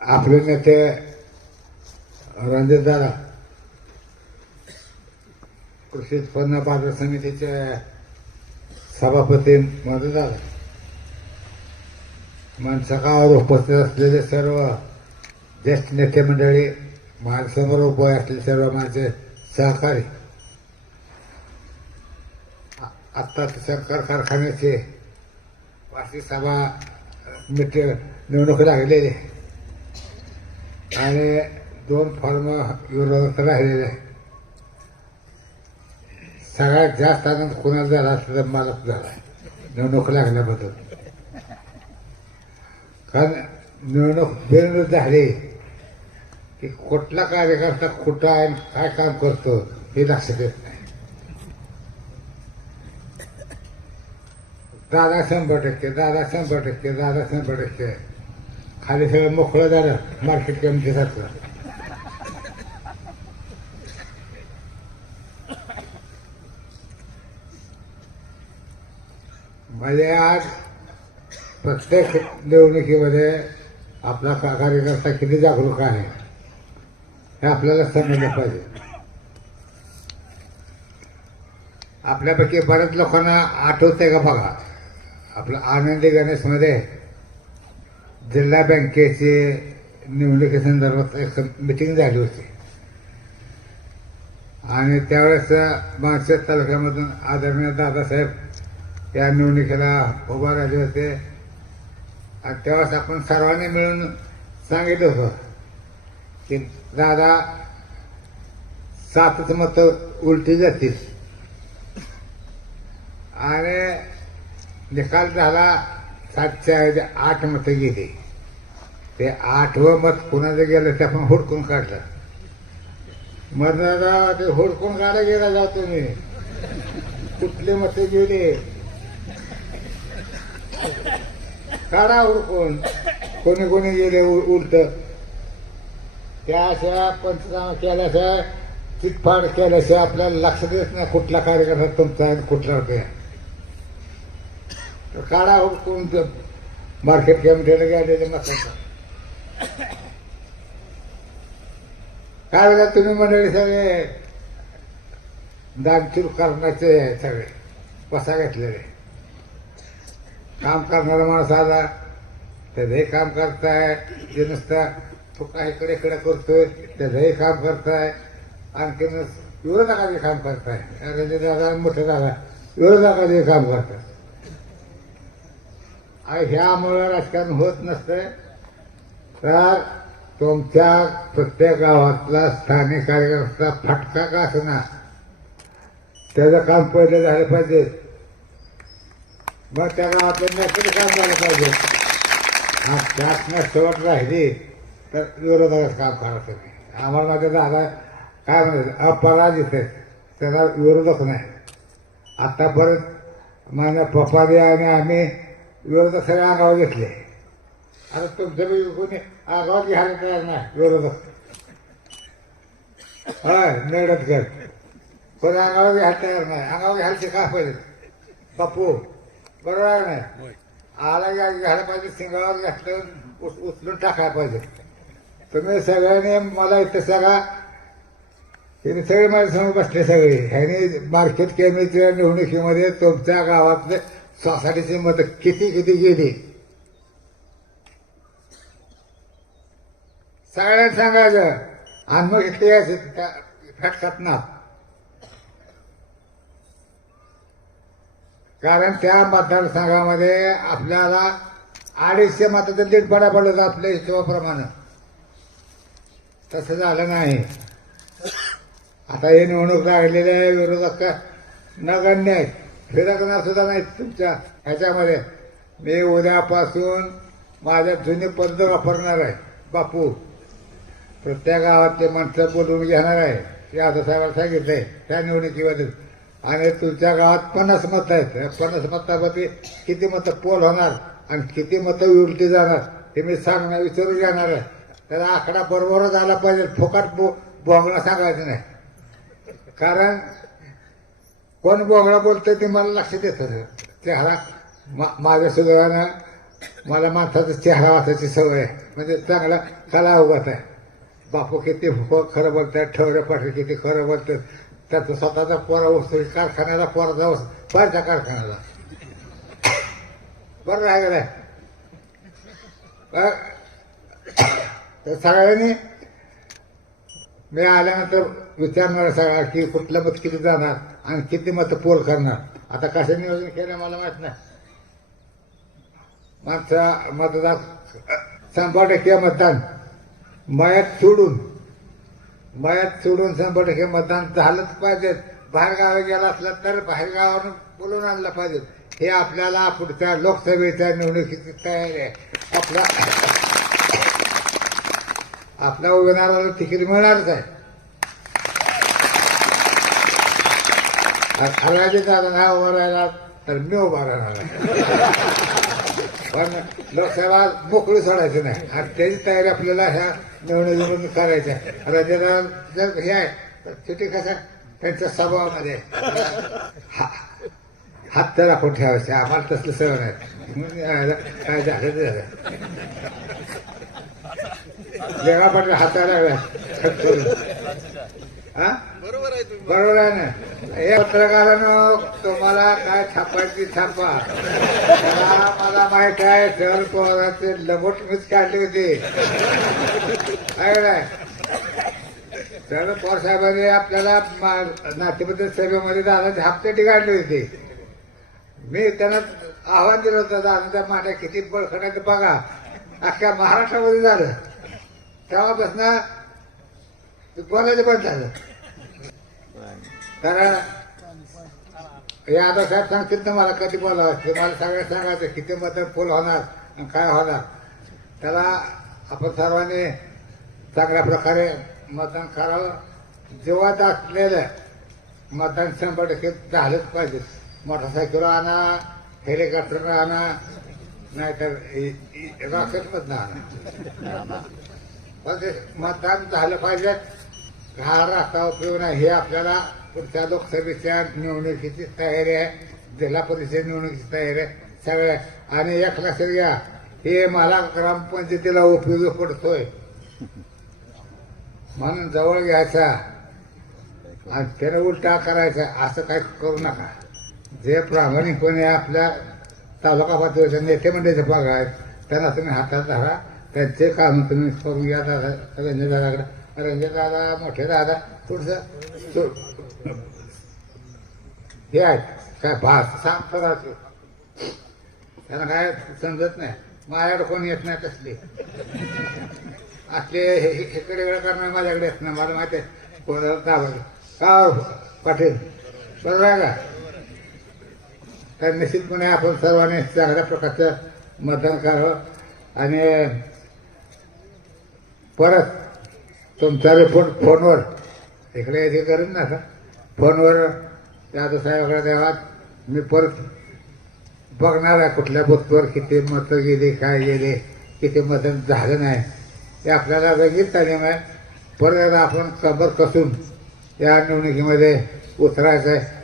आपले नेते रणजितदादा कृषी उत्पन्न बाजार समितीचे सभापती मधुदादा मनसकावर उपस्थित असलेले सर्व ज्येष्ठ नेते मंडळी माझ्यासमोर उभे असलेले सर्व माझे सहकारी आ- आत्ता शंकर कारखान्याचे वार्षिक सभा मिट निवडणूक लागलेली आहे. आणि दोन फॉर्म विरोधात राहिलेले. आहे. सगळ्यात जास्त आनंद कोणाला झाला असं तर मला झाला. निवडणूक लागल्याबद्दल. कारण निवडणूक बिनविरोध झाली की कुठला कार्यकर्ता कुठं आहे काय काम करतो हे लक्षात येत नाही. दादा शंभर टक्के दादा शंभर टक्के दादा शंभर टक्के. खाली सगळं मोकळं झालं मार्केट कमिटीसारखं म्हणजे आज प्रत्येक निवडणुकीमध्ये आपला कार्यकर्ता किती जागरूक आहे हे आपल्याला समजलं पाहिजे. आपल्यापैकी बऱ्याच लोकांना आठवतंय का बघा आपलं आनंदी गणेशमध्ये जिल्हा बँकेचे निवडणुकीसंदर्भात एक मिटिंग झाली होती. आणि त्यावेळेस माणसे तालुक्यामधून आदरणीय दादासाहेब या निवडणुकीला उभा राहिले होते. आणि तेव्हाच आपण सर्वांनी मिळून सांगितलं होतं की दादा सातच मतं उलटी जातील. आणि निकाल झाला सातशे ऐवजी आठ मतं गेली. ते आठवं मत कुणाचं गेलं ते आपण हुडकून काढलं. मरणारा ते हुडकून काढा गेला जा तुम्ही. कुठले मत गेले? काढा हुडकून. कोणी कोणी गेले उलट. त्या अशा पंचनामा केल्याशिवाय चिटफाड केल्याशिवाय आपल्याला लक्षात येत नाही कुठला कार्यकर्ता तुमचा आहे कुठला होत्या तर काढा हुडकून मार्केट कमिटीला गेलेले मतांचा. काय बघा तुम्ही मंडळी सगळे? दानचूर करण्याचे सगळे कसा घेतलेले. काम करणारा माणूस आला त्याचंही काम करताय जे नुसतं तो काही इकडे इकडे करतोय त्याचंही काम करताय. आणखीन विरोधकाचे काम करताय. रणजित दादा मोठे दादा विरोधकाचे काम करताय. आणि ह्यामुळे राजकारण होत नसतंय. तर तुमच्या प्रत्येक गावातला स्थानिक कार्यकर्ता फटका का असणार? त्याचं काम पहिले झालं पाहिजे. मग त्या गावातलं नॅशनल काम झालं पाहिजे. हा त्यात नष्टवट राहिली तर विरोधाचं काम करायचं नाही आम्हाला माझ्या दादा काय म्हणायचं अपराजित आहे त्याला विरोधक नाही. आतापर्यंत माझ्या पप्पाने आणि आम्ही विरोधक सगळ्या अंगावर घेतले. आता तुमचं बी कोणी अंगावर घ्यायला तयार नाही विरोधक होय नेडतकर कोणी अंगावर घ्यायला तयार नाही अंगावर घ्यायला शिका पाहिजे बापू बरोबर आहे नाही आला घ्या घ्यायला पाहिजे सिंगावर घातलं उच उचलून टाकायला पाहिजे तुम्ही सगळ्यांनी मला इथं सांगा। हे सगळे माझ्यासमोर बसले सगळे ह्याने मार्केट कमिटीच्या निवडणुकीमध्ये तुमच्या गावातले सोसायटीची मतं किती किती गेली सगळ्यांना सांगायचं. अन्न घेतले इथे यायचे फटकात ना कारण त्या मतदारसंघामध्ये आपल्याला अडीचशे मताचं दीड पडा पडत आपल्या हिशोबाप्रमाणे. तसं झालं नाही. आता हे निवडणूक लागलेले आहे विरोधक नगण्य आहेत. फिरकणार सुद्धा नाही तुमच्या ह्याच्यामध्ये. मी उद्यापासून माझ्या जुने पद्धत वापरणार आहे बापू. प्रत्येक गावातले माणसं बोलवून घेणार आहे. यादव साहेबांना सांगितलंय त्या निवडणुकीमध्ये. आणि तुमच्या गावात पन्नास मतं आहेत. पन्नास मतामध्ये किती मतं पोल होणार आणि किती मतं उलटी जाणार हे मी सांगणार विचारून घेणार आहे. त्याला आकडा बरोबरच आला पाहिजे फोकाट बो बोंगला सांगायचं नाही. कारण कोण बोंगळा बोलतंय ते मला लक्षात येतं चेहरा मा- माझ्या सुदैवानं मला माणसाचा चेहरा वाचायची सवय आहे. म्हणजे चांगला कला उभात आहे. बापू किती खरं बोलतात ठवरे पाटील किती खरं बोलतात. त्याचा स्वतःचा पोरा वस्तू कारखान्याला पोरा जाऊ बाहेरच्या कारखान्याला. बरं राहिलं तर सगळ्यांनी मी आल्यानंतर विचारणार सगळा की कुठलं मत किती जाणार आणि किती मत पोल करणार. आता कसं नियोजन केलं मला माहीत नाही. मागचा मतदार शंभर टक्के मतदान. मयात सोडून मयात सोडून शंभर टक्के मतदान झालंच पाहिजे. बाहेर गावी गेला असला तर बाहेर गावावरून बोलून आणलं पाहिजे. हे आपल्याला पुढच्या लोकसभेच्या निवडणुकीची तयारी आहे. आपला आपल्या उमेदवाराला तिकीट मिळणारच आहे. आज खराजी दादा नाही उभा राहिला तर मी उभा राहणार पण लोकसभा मोकळी सोडायची नाही. आणि त्याची तयारी आपल्याला ह्या निवडणुकीमधून करायची आहे. रंजना जर हे आहे तर शेवटी कसं त्यांच्या स्वभावामध्ये हा- हात तर आपण ठेवायचे. आम्हाला तसलं सवय नाही. काय झालं ते झालं. जेव्हा पण हाताला. हा? बरोबर आहे ना? हे पत्रकारानं तुम्हाला काय छापायची छापा? मला माहीत आहे शहर पवारांचे लबोट मीच काढले होते. काय नाही? शरद पवार साहेबांनी आपल्याला मा- सभेमध्ये दादाचे हप्ते टिकाडले होते. मी त्यांना आव्हान दिलं होतं दादाच्या माट्या किती बळखट बघा. अख्ख्या महाराष्ट्रामध्ये झालं. तेव्हापासून बोलायचं बंद झालं. कारण यादव साहेब सांगतील ना मला कधी बोलावं? ते मला सगळं सांगायचं किती मत फुल होणार आणि काय होणार? त्याला आपण सर्वांनी चांगल्या प्रकारे मतदान करावं. जेव्हा असलेलं मतदान शंभर टक्के झालंच पाहिजे. मोटरसायकल आणा हेलिकॉप्टर आणा नाहीतर रॉकेटमधनं आणा. पण ते मतदान झालं पाहिजे. हा रस्ता उपयोग नाही. हे आपल्याला पुढच्या लोकसभेच्या निवडणुकीची तयारी आहे. जिल्हा परिषद निवडणुकीची तयारी आहे. सगळ्या आणि एक लक्षात घ्या हे मला ग्रामपंचायतीला उपयोगी पडतोय. म्हणून जवळ घ्यायचा. आणि त्याने उलटा करायचा. असं काही करू नका. जे प्रामाणिकपणे आपल्या तालुका पातळीच्या नेते मंडळीचे भाग आहेत त्यांना तुम्ही हातात धरा. त्यांचे काम तुम्ही करून घ्या. दादा रंजन दादाकडे दादा मोठे दादा पुढचं हे आहेत. काय भास सांग करायचं त्यांना काय समजत नाही. माझ्याकडे कोण येत नाही तसली. असले हे- इकडे वेळ करणार माझ्याकडे येत नाही. मला माहिती आहे. कोणाला दाबा का हो, पाटील. बरोबर आहे का? तर निश्चितपणे आपण सर्वांनी चांगल्या प्रकारचं मतदान करावं. आणि परत तुमचा फोन फोनवर इकडे हे गरज ना आता फोनवर त्या साहेबाकडे देवात मी परत बघणार आहे कुठल्या बुथवर किती मतं गेली काय गेले किती मतं झालं नाही ते आपल्याला वेगळीच तालीम आहे परत एकदा आपण कबर कसून या निवडणुकीमध्ये उतरायचं आहे